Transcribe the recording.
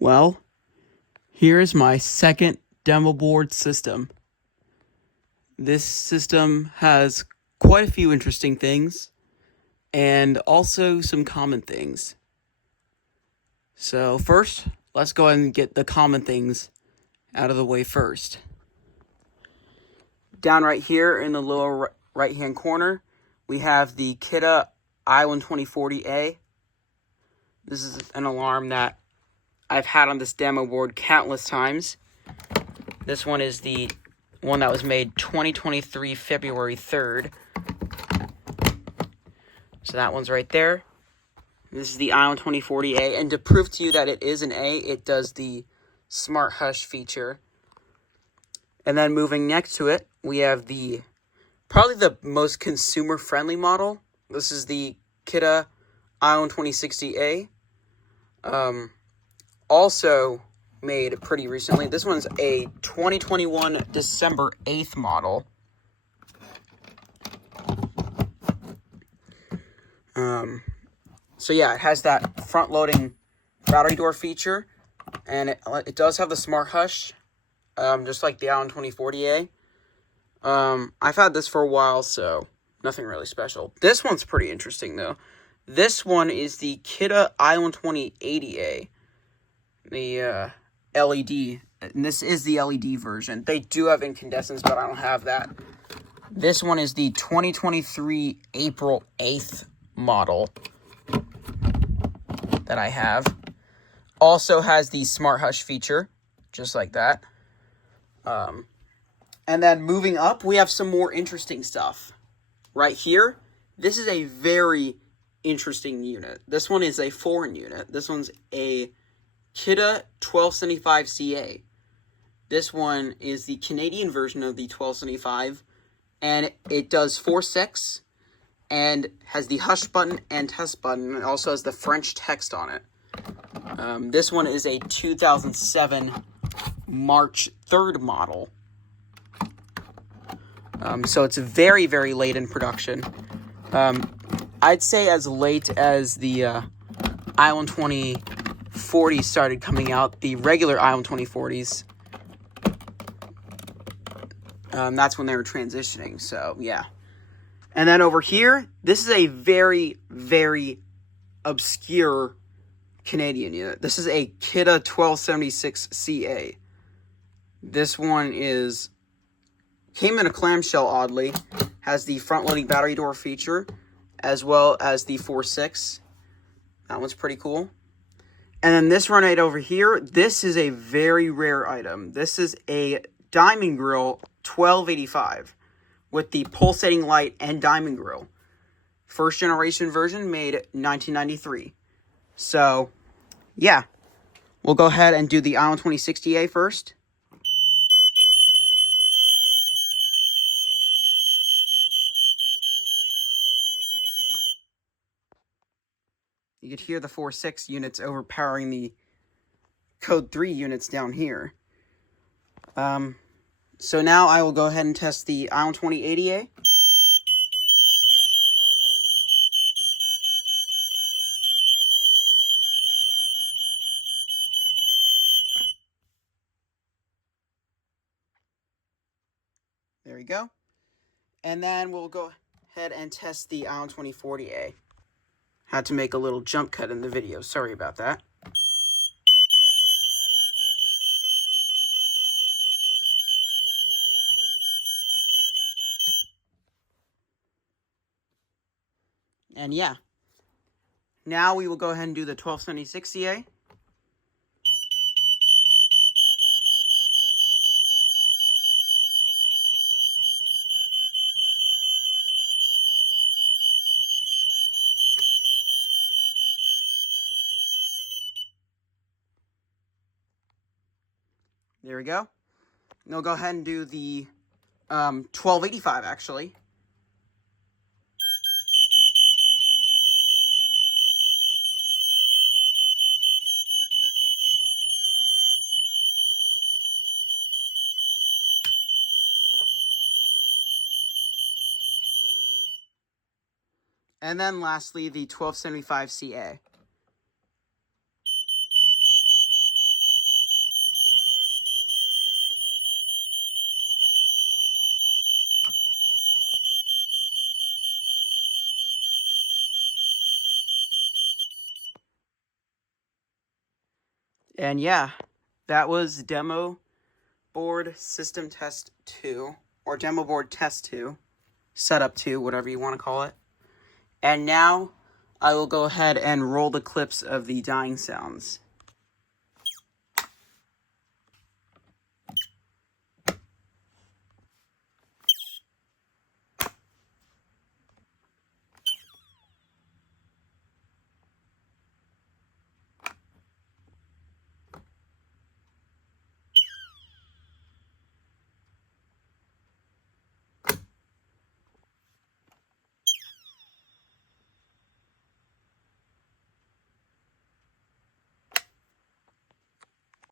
Well, here's my second demo board system. This system has quite a few interesting things and also some common things. So first, let's go ahead and get the common things out of the way first. Down right here in the lower right hand corner, we have the Kidde I-12040A. This is an alarm that I've had on this demo board countless times. This one is the one that was made 2023 February 3rd. So that one's right there. This is the I-12040A, and to prove to you that it is an A, it does the Smart Hush feature. And then moving next to it, we have probably the most consumer-friendly model. This is the Kidde I-12060A. Also made pretty recently. This one's a 2021 December 8th model. So yeah, it has that front-loading battery door feature, and it does have the Smart Hush, just like the I-12040A. I've had this for a while, so nothing really special. This one's pretty interesting, though. This one is the Kidde I-12080A, the LED, and this is the LED version. They do have incandescents, but I don't have that. This one is the 2023 April 8th model that I have. Also has the Smart Hush feature, just like that. And then moving up, we have some more interesting stuff. Right here, this is a very interesting unit. This one is a foreign unit. This one's a Kidde 1275CA. This one is the Canadian version of the 1275, and it does 4.6 and has the hush button and test button. It also has the French text on it. This one is a 2007 March 3rd model. So it's very, very late in production. I'd say as late as the I-12040 started coming out, the regular I-12040s. That's when they were transitioning, so yeah. And then over here, this is a very, very obscure Canadian unit. This is a Kidde 1276CA. This one came in a clamshell, oddly. Has the front-loading battery door feature, as well as the 4.6. That one's pretty cool. And then this one right over here, this is a very rare item. This is a Diamond Grill 1285 with the pulsating light and diamond grill. First generation version, made 1993. So, yeah. We'll go ahead and do the I-12060A first. You could hear the 4.6 units overpowering the Code 3 units down here. So now I will go ahead and test the I-12080A. There we go. And then we'll go ahead and test the I-12040A. Had to make a little jump cut in the video. Sorry about that. And yeah. Now we will go ahead and do the 1276CA. There we go. And we'll go ahead and do the 1285, actually. And then lastly, the 1275CA. And yeah, that was demo board system test 2, or demo board test 2, setup 2, whatever you want to call it. And now I will go ahead and roll the clips of the dying sounds.